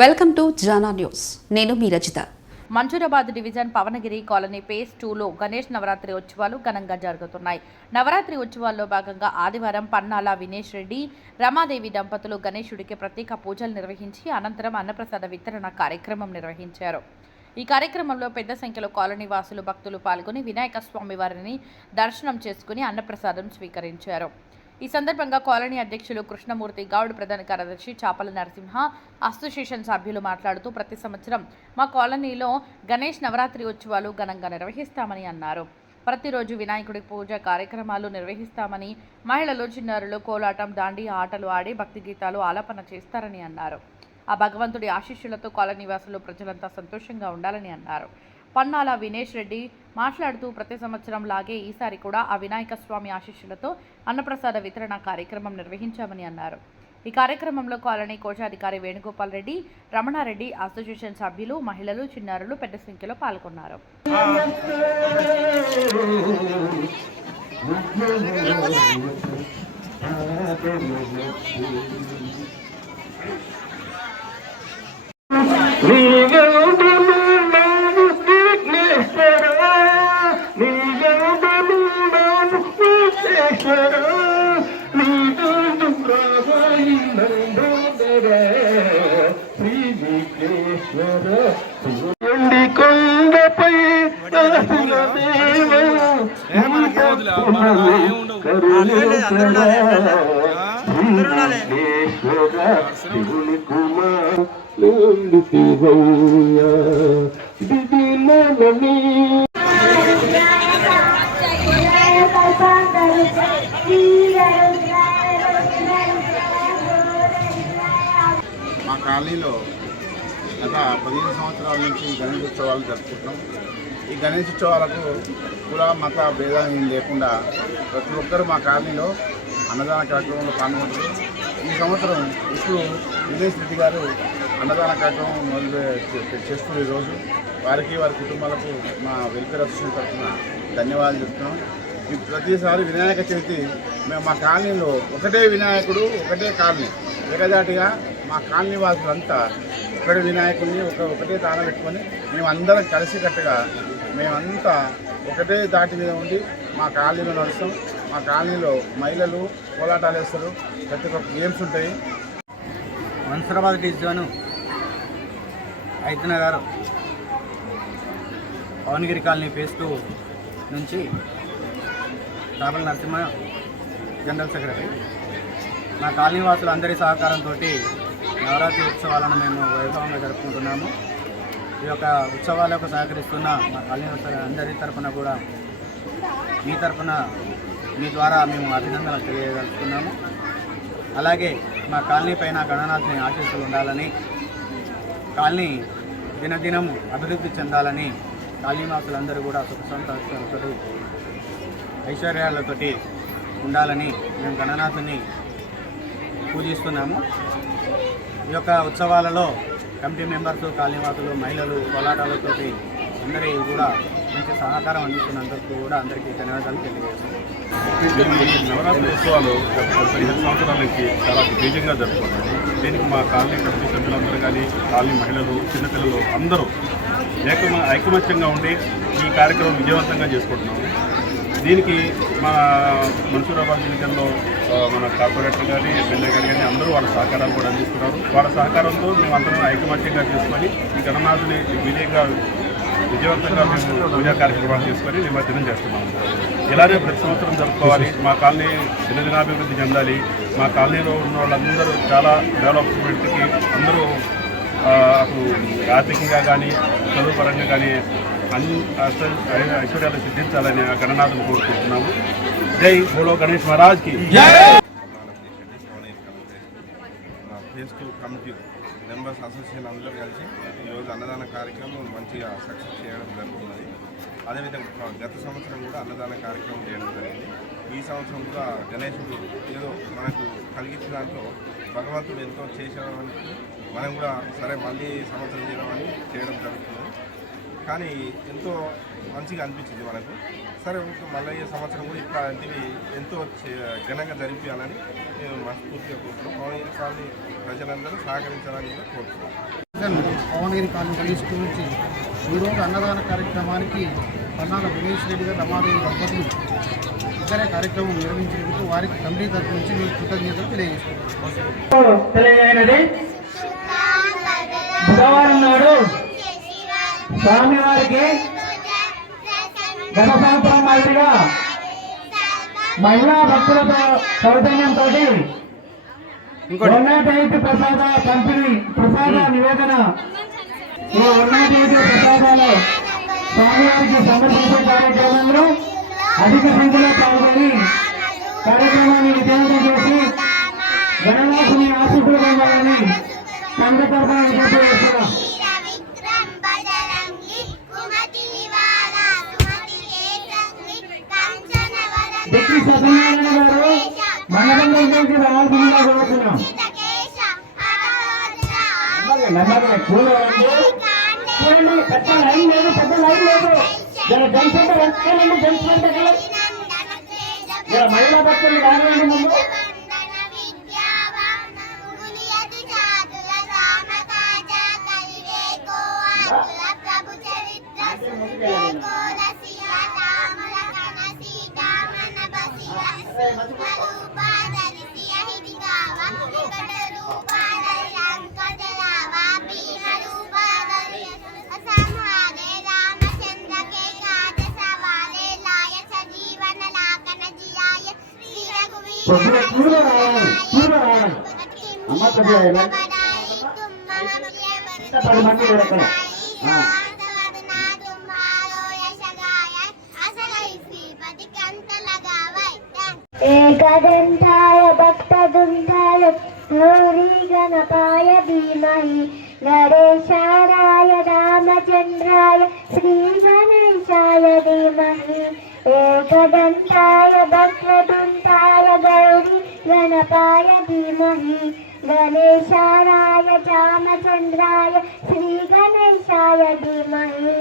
Welcome to Jana news. నేను మీ Rajitha. మంజూరాబాద్ division Pavanagiri colony phase 2లో గణేష్ నవరాత్రి ఉత్సవాలు ఘనంగా జరుగుతున్నాయి. నవరాత్రి ఉత్సవాల్లో భాగంగా ఆదివారం పన్నాల వినేష్ రెడ్డి, రమాదేవి దంపతులు గణేశుడికి ప్రత్యేక పూజలు నిర్వహించి అనంతరం అన్నప్రసాద వితరణ కార్యక్రమం నిర్వహించారు. ఈ కార్యక్రమంలో పెద్ద సంఖ్యలో కాలనీ వాసులు, భక్తులు పాల్గొని వినాయక స్వామి వారిని దర్శనం చేసుకుని అన్నప్రసాదం స్వీకరించారు. ఈ సందర్భంగా కాలనీ అధ్యక్షులు కృష్ణమూర్తి గౌడ్, ప్రధాన కార్యదర్శి చాపల నరసింహ, అసోసియేషన్ సభ్యులు మాట్లాడుతూ ప్రతి సంవత్సరం మా కాలనీలో గణేష్ నవరాత్రి ఉత్సవాలు ఘనంగా నిర్వహిస్తామని అన్నారు. ప్రతిరోజు వినాయకుడి పూజ కార్యక్రమాలు నిర్వహిస్తామని, మహిళలు, చిన్నారులు కోలాటం, దాండి ఆటలు ఆడి భక్తి గీతాలు ఆలాపన చేస్తారని అన్నారు. ఆ భగవంతుడి ఆశీస్సులతో కాలనీ వాసులు ప్రజలంతా సంతోషంగా ఉండాలని అన్నారు. పన్నాల వినేష్ రెడ్డి మాట్లాడుతూ ప్రతి సంవత్సరం లాగే ఈసారి కూడా ఆ వినాయక స్వామి ఆశీస్సులతో అన్నప్రసాద వితరణ కార్యక్రమం నిర్వహించామని అన్నారు. ఈ కార్యక్రమంలో కాలనీ కోశాధికారి వేణుగోపాల్ రెడ్డి, రమణారెడ్డి, అసోసియేషన్ సభ్యులు, మహిళలు, చిన్నారులు పెద్ద సంఖ్యలో పాల్గొన్నారు. మా కాలనీలో గత 15 సంవత్సరాల నుంచి గణేష్ ఉత్సవాలు జరుపుకుంటున్నాం. ఈ గణేష్ ఉత్సవాలకు కుల మత భేదాలు లేకుండా ప్రతి ఒక్కరూ మా కాలనీలో అన్నదాన కార్యక్రమంలో పాల్గొంటారు. ఈ సంవత్సరం ఇప్పుడు వినేష్ రెడ్డి గారు అన్నదాన కార్యక్రమం మొదలు చేస్తున్న ఈరోజు వారికి, వారి కుటుంబాలకు మా వెల్ఫేర్ అసోసియేషన్ తరఫున ధన్యవాదాలు చెప్తున్నాం. ప్రతిసారి వినాయక చవితి మేము మా కాలనీలో ఒకటే వినాయకుడు, ఒకటే కాలనీ, ఏకదాటిగా మా కాలనీ వాసులంతా ఒకటే వినాయకుడిని ఒకటే తాన పెట్టుకొని మేమందరం కలిసికట్టుగా మేమంతా ఒకటే దాటి మీద ఉండి మా కాలనీలో నడుస్తాం. మా కాలనీలో మహిళలు కోలాటాలు వేస్తారు, ప్రతి ఒక్క గేమ్స్ ఉంటాయి. మంజూరాబాద్ డివిజన్ ఐతనగర్ పవనగిరి కాలనీ ఫేజ్ 2 నుంచి చాపల నరసింహ, జనరల్ సెక్రటరీ. మా కాలనీ వాసులు అందరి సహకారంతో నవరాత్రి ఉత్సవాలను మేము వైభవంగా జరుపుకుంటున్నాము. ఈ యొక్క ఉత్సవాలకు సహకరిస్తున్న మా కాలనీ వాసులు అందరి తరఫున కూడా మీ ద్వారా మేము అభినందనలు తెలియజేస్తున్నాము. అలాగే మా కాలనీ పైన గణనాథుని ఆశీస్సులు ఉండాలని, కాలనీ దినదినం అభివృద్ధి చెందాలని, కాలనీ వాసులందరూ కూడా సుఖ సంతోషాలతో ఐశ్వర్యాలతోటి ఉండాలని మేము గణనాథుని పూజిస్తున్నాము. ఈ యొక్క ఉత్సవాలలో కమిటీ మెంబర్స్, కాలనీవాసులు, మహిళలు కోలాటాలతో అందరి కూడా మంచి సహకారం అందిస్తున్నందుకు కూడా అందరికీ ధన్యవాదాలు తెలియజేస్తున్నాం. నవరాత్రి ఉత్సవాలు గత 15 సంవత్సరాల నుంచి చాలా దిగ్విజయంగా జరుపుకుంటారు. దీనికి మా కాలనీ కమిటీ సభ్యులందరూ కానీ, కాలనీ మహిళలు, చిన్నపిల్లలు అందరూ ఐకమత్యంగా ఉండి ఈ కార్యక్రమం విజయవంతంగా చేసుకుంటున్నాము. దీనికి మా మంజూరాబాద్ డివిజన్లో మన కార్పొరేటర్ కానీ, ఎమ్మెల్యే గారు కానీ అందరూ వాళ్ళ సహకారాలు కూడా అందిస్తున్నారు. వాళ్ళ సహకారంతో మేము అందరం ఐకమత్యంగా చేసుకొని ఈ గణనాథుని విజయవంతంగా మేము పూజా కార్యక్రమాలు చేసుకొని నిమజ్జనం చేస్తున్నాము. ఇలానే ప్రతి సంవత్సరం జరుపుకోవాలి. మా కాలనీ దినదినాభివృద్ధి చెందాలి. మా కాలనీలో ఉన్న వాళ్ళందరూ చాలా డెవలప్మెంట్కి అందరూ ఆర్థికంగా కానీ, చదువు పరంగా కానీ అన్ని ఐశ్వర్యాలు సిద్ధించాలని ఆ గణనాథుని కోరుకుంటున్నాము. జై బోలో గణేష్ మహారాజ్కి. ఫేజ్ 2 కమిటీ మెంబర్స్ అసోసియేషన్ అందరూ కలిసి ఈరోజు అన్నదాన కార్యక్రమం మంచిగా సక్సెస్ చేయడం జరుగుతున్నది. అదేవిధంగా గత సంవత్సరం కూడా అన్నదాన కార్యక్రమం చేయడం జరిగింది. ఈ సంవత్సరం కూడా గణేశుడు ఏదో మనకు కలిగించిన దాంట్లో భగవంతుడు ఎంతో చేసేవానికి మనం కూడా సరే మళ్ళీ సంవత్సరం చేయడం జరుగుతుంది. కానీ ఎంతో మంచిగా అనిపించింది మనకు. సరే మళ్ళీ ఈ సంవత్సరం కూడా ఇట్లాంటివి ఎంతో ఘనంగా జరిపించాలని నేను మనస్ఫూర్తిగా కోరుతున్నాను. ప్రజలందరూ సహకరించాలని కూడా కోరుతున్నాను. రమాదేవి కాలనీ గణేష్ స్కూల్ నుంచి ఈరోజు అన్నదాన కార్యక్రమానికి పన్నాల వినేష్ రెడ్డి గారు రమాదేవి దంపతులు ఇతరే కార్యక్రమం నిర్వహించినందుకు వారికి కమిటీ తరఫు నుంచి మేము కృతజ్ఞతలు తెలియజేయనది. బుధవారం నాడు స్వామివారికి గత సంవత్సరం మాదిరిగా మహిళా భక్తులతో సౌజన్యంతో 108 ప్రసాద పంపిణీ ప్రసాద నివేదన 108 ప్రసాదాలు స్వామివారికి సమర్పించే కార్యక్రమంలో అధిక సంఖ్యలో పాల్గొని కార్యక్రమాన్ని విజయవంతం చేసి గణనాథుని ఆశీస్సులు పొందాలని సంఘ తరఫున విజ్ఞప్తి చేస్తున్నాం. డిప్యూటీ సత్యనారాయణ గారు మండలం నుంచి రావాల్సిందిగా కోరుతున్నాం. చూడండి, పెద్ద లైన్ లేదు, పెద్ద లైన్ లేదు. జంక్షన్ వెళ్తానండి, జంక్షన్ దగ్గర మహిళా భక్తులు రావాలండి ముందు. చూడు రావాలి అమ్మ, కొద్దిగా 10 మంది దొరకల. ఏకదంతాయ భక్తదుంతాయ గౌరీ గణపాయ ధీమహి నరేశాయ రామచంద్రాయ శ్రీ గణేశాయ ధీమహి ఏకదంతాయ భక్తదుంతాయ గౌరీ గణపాయ ధీమహి గణేశాయ రామచంద్రాయ శ్రీ గణేశాయ ధీమహి